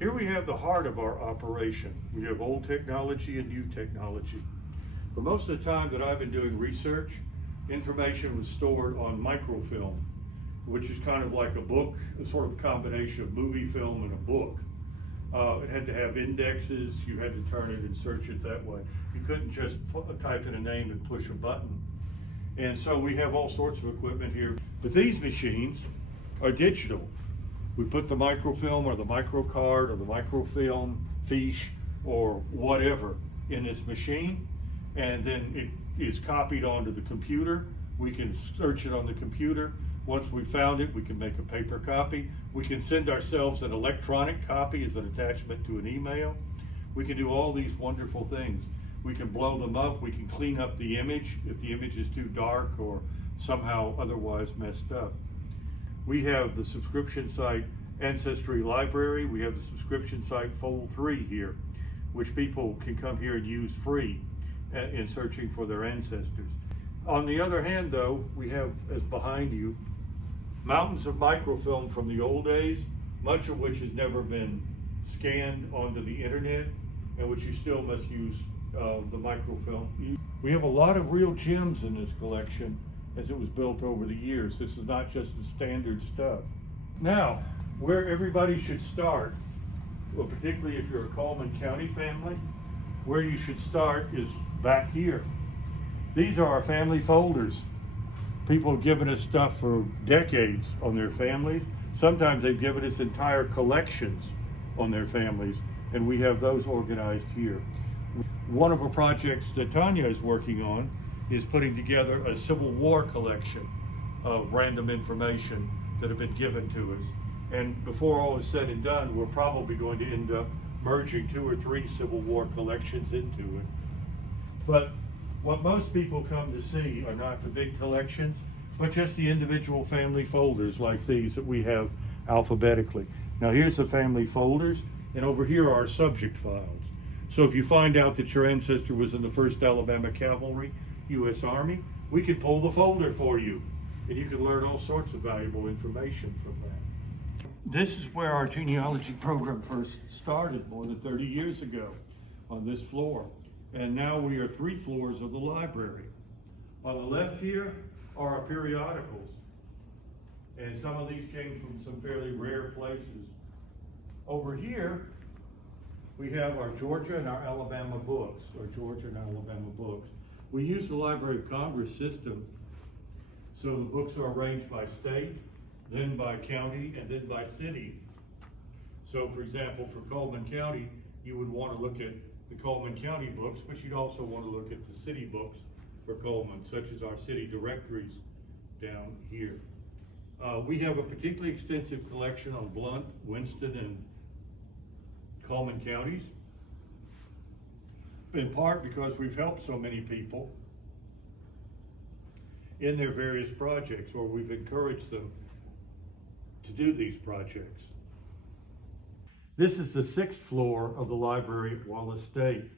Here we have the heart of our operation. We have old technology and new technology. For most of the time that I've been doing research, information was stored on microfilm, which is kind of like a book, a sort of combination of movie film and a book. It had to have indexes, you had to turn it and search it that way. You couldn't just type in a name and push a button. And so we have all sorts of equipment here. But these machines are digital. We put the microfilm or the microcard or the microfilm fiche or whatever in this machine, and then it is copied onto the computer. We can search it on the computer. Once we found it, we can make a paper copy. We can send ourselves an electronic copy as an attachment to an email. We can do all these wonderful things. We can blow them up. We can clean up the image if the image is too dark or somehow otherwise messed up. We have the subscription site Ancestry Library. We have the subscription site Fold3 here, which people can come here and use free in searching for their ancestors. On the other hand, though, we have, as behind you, mountains of microfilm from the old days, much of which has never been scanned onto the internet, and which you still must use the microfilm. We have a lot of real gems in this collection as it was built over the years. This is not just the standard stuff. Now, where everybody should start, well, particularly if you're a Coleman County family, where you should start is back here. These are our family folders. People have given us stuff for decades on their families. Sometimes they've given us entire collections on their families, and we have those organized here. One of the projects that Tanya is working on is putting together a Civil War collection of random information that have been given to us. And before all is said and done, we're probably going to end up merging 2 or 3 Civil War collections into it. But what most people come to see are not the big collections, but just the individual family folders like these that we have alphabetically. Now here's the family folders, and over here are our subject files. So if you find out that your ancestor was in the 1st Alabama Cavalry, U.S. Army, we can pull the folder for you, and you can learn all sorts of valuable information from that. This is where our genealogy program first started more than 30 years ago on this floor. And now we are 3 floors of the library. On the left here are our periodicals. And some of these came from some fairly rare places. Over here, we have our Georgia and our Alabama books, or Georgia and Alabama books. We use the Library of Congress system, so the books are arranged by state, then by county, and then by city. So for example, for Coleman County, you would want to look at the Coleman County books, but you'd also want to look at the city books for Coleman, such as our city directories down here. We have a particularly extensive collection on Blount, Winston, and Coleman counties, in part because we've helped so many people in their various projects, or we've encouraged them to do these projects. This is the 6th floor of the library at Wallace State,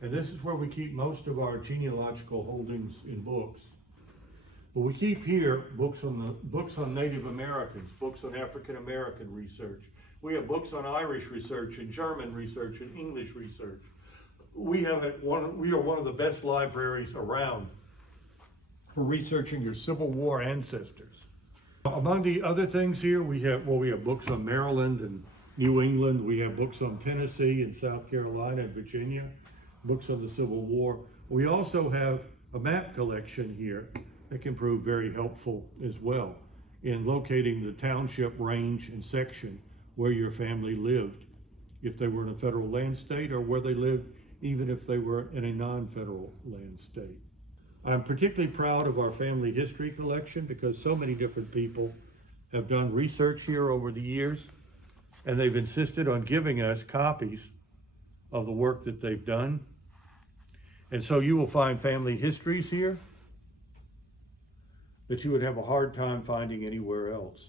and this is where we keep most of our genealogical holdings in books. But we keep here books on Native Americans, books on African American research. We have books on Irish research and German research and English research. We are one of the best libraries around for researching your Civil War ancestors. Among the other things here, we have books on Maryland and New England. We have books on Tennessee and South Carolina and Virginia, books on the Civil War. We also have a map collection here that can prove very helpful as well in locating the township, range, and section where your family lived, if they were in a federal land state, or where they lived even if they were in a non-federal land state. I'm particularly proud of our family history collection because so many different people have done research here over the years, and they've insisted on giving us copies of the work that they've done. And so you will find family histories here that you would have a hard time finding anywhere else.